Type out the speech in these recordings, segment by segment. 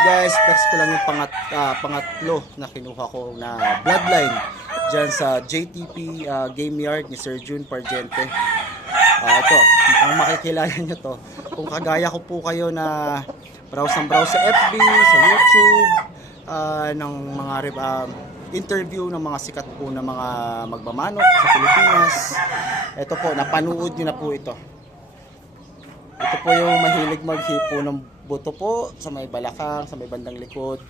guys, flex ko lang yung pangatlo na kinuha ko na bloodline dyan sa JTP Game Yard ni Sir June Pargente. Ito, kung makikilala nyo to, kung kagaya ko po kayo na browse sa FB, sa YouTube, ng mga interview ng mga sikat po na mga magmamanok sa Pilipinas. Ito po, napanood nyo na po ito. Ito po yung mahilig maghipo ng buto po sa may balakang, sa may bandang likod.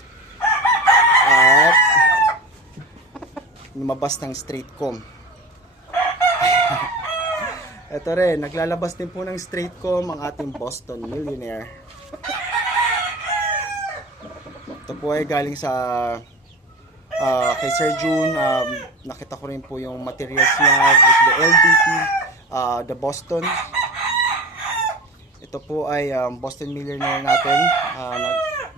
At lumabas ng straight comb. Ito rin, naglalabas din po ng straight comb ang ating Boston Millionaire. Ito po ay galing sa kay Sir June. Nakita ko rin po yung materials niya with the LDT, the Boston. Ito po ay Boston Millionaire natin.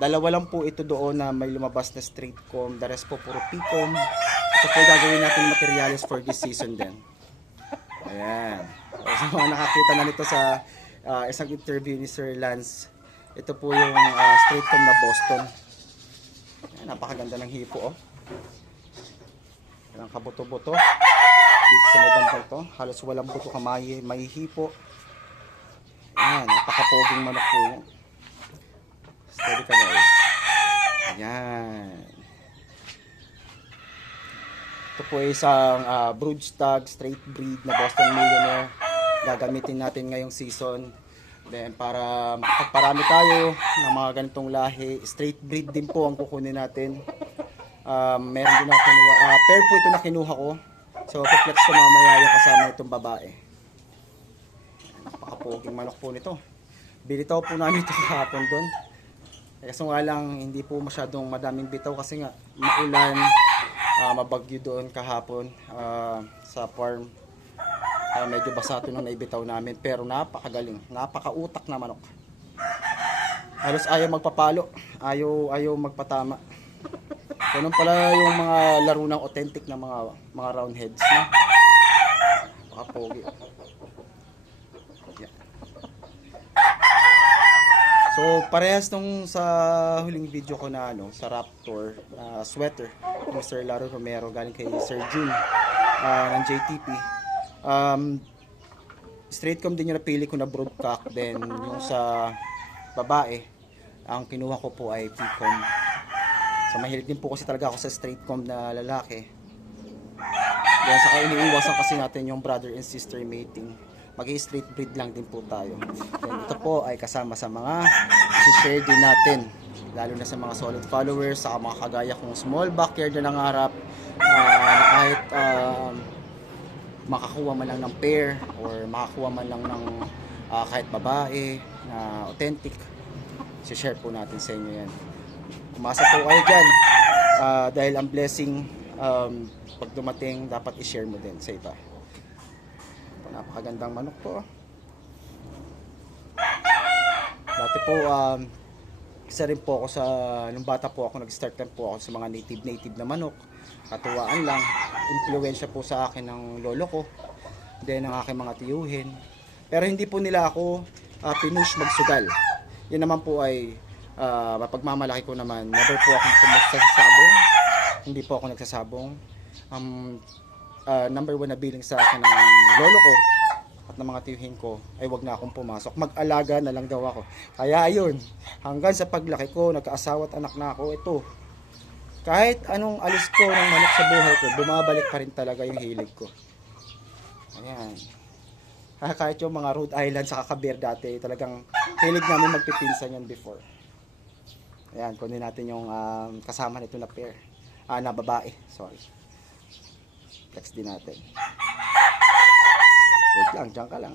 Dalawa lang po ito doon na may lumabas na straight comb. The rest po puro P-comb. Ito po gagawin natin materials for this season din. Ayan. So nakakita na nito sa isang interview ni Sir Lance. Ito po yung straight comb na Boston. Ayan, napakaganda ng hipo. Walang kabuto-buto. Dito sa may banda ito. Halos walang buto may hipo. Ayan, napakapoging manok po yan. Steady ka na eh. Ayan. Ito po isang brood stag, straight breed na Boston Millionaire. Gagamitin natin ngayong season. Then para makapagparami tayo ng mga ganitong lahi, straight breed din po ang kukunin natin. Meron din ako kinuha. Pair po ito na kinuha ko. So, flex ko mamaya yung kasama itong babae. Napakapoging manok po nito. Binitaw po namin ito kahapon doon. Kaso nga lang, hindi po masyadong madaming bitaw kasi nga maulan, mabagyo doon kahapon sa farm. Medyo basa ito nung naibitaw namin. Pero napakagaling, napakautak na manok. Halos ayaw magpapalo, ayaw magpatama. Ganun pala yung mga laro ng authentic na mga round heads na. Napakapogi. So parehas nung sa huling video ko na sa Raptor sweater ni Sir Laro Romero galing kay Sir June ng JTP. Straight comb din yung napili ko na broodcock. Then yung sa babae, ang kinuha ko po ay P-comb. So mahilig din po kasi talaga ako sa straight comb na lalaki. Then saka iniiwasan kasi natin yung brother and sister mating. Mag-straight breed lang din po tayo. Then ito po ay kasama sa mga i-share din natin, lalo na sa mga solid followers, sa mga kagaya kong small backyard na nangarap na kahit makakuha man lang ng pair or makakuha man lang ng kahit babae na authentic, i-share po natin sa inyo yan. Umasa po kayo dyan dahil ang blessing pag dumating dapat i-share mo din sa iba. Napakagandang manok to. Dati po isa rin po ako sa nung bata po ako, nag-start lang po ako sa mga native na manok. Katuwaan lang, impluwensya po sa akin ng lolo ko, then ang aking mga tiyuhin. Pero hindi po nila ako pinush magsugal. Yan naman po ay mapagmamalaki ko naman. Never po akong pumagsasabong. Hindi po ako nagsasabong. Number one na billing sa akin ng lolo ko at ng mga tiyuhin ko ay wag na akong pumasok, mag-alaga na lang daw ako. Kaya ayun, hanggang sa paglaki ko, nagkaasawa at anak na ako, ito, kahit anong alis ko ng manok sa buhay ko, bumabalik pa rin talaga yung hilig ko. Ayan. Kahit yung mga Rhode Island sa Kakabir dati, talagang hilig namin magpipinsan yan before. Ayan, kunin natin yung kasama nito na pair, na babae, sorry. Flex din natin. Wait lang, dyan ka lang.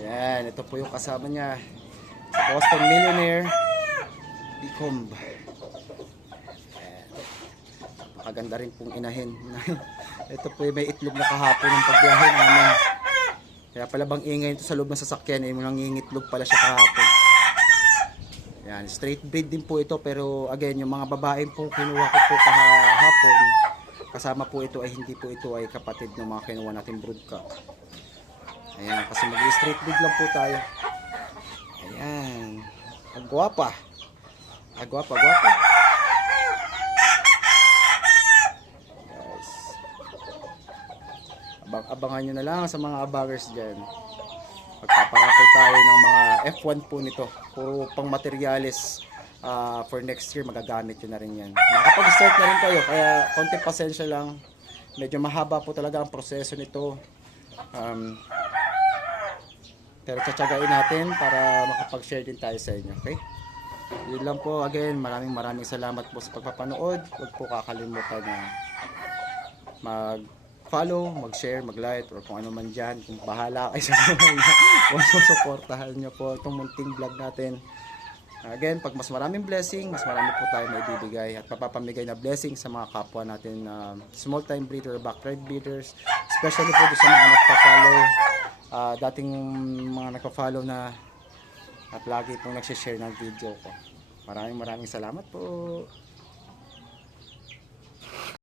Ayan, ito po yung kasama niya. Sa Boston Millionaire P-comb. Napakaganda rin pong inahin. Ito po yung may itlog na kahapon ng pagbiyahe namin. Kaya pala bang ingay ito sa loob ng sasakyan, nangingitlog pala siya kahapon. Ayan, straight breed din po ito, pero again, yung mga babaeng pong kinuha ko po kahapon, kasama po ito ay hindi po ito ay kapatid ng mga kinuha natin broodcock. Ayan, kasi mag-straight breed lang po tayo. Ayan, ang gwapa. Agwapa, agwapa. Guys. Abangan nyo na lang sa mga abagers dyan. Magpaparapol tayo ng mga F1 po nito. Puro pang materials for next year. Magagamit nyo na rin yan. Nakapag-start na rin kayo. Kaya konti pasensya lang. Medyo mahaba po talaga ang proseso nito. Pero tsatsagain natin para makapag-share din tayo sa inyo. Okay? Yun lang po. Again, maraming salamat po sa pagpapanood. Huwag po kakalimutan na mag-follow, mag-share, mag-like, or kung ano man dyan. Kung bahala kayo sa mga kung susuportahan nyo po itong munting vlog natin. Again, pag mas maraming blessing, mas marami po tayo may ibibigay at papapamigay na blessing sa mga kapwa natin small time breeder, backyard breeders, especially po sa mga nagpa-follow, dating mga nagpa-follow na at lagi pong nagsishare ng video ko. Maraming salamat po.